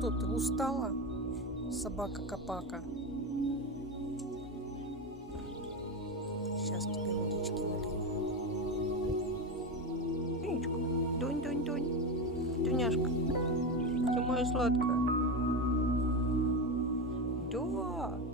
что, ты устала, собака-копака? Сейчас тебе водички налью. Дунечка, дунь. Дуняшка, ты моя сладкая. Да.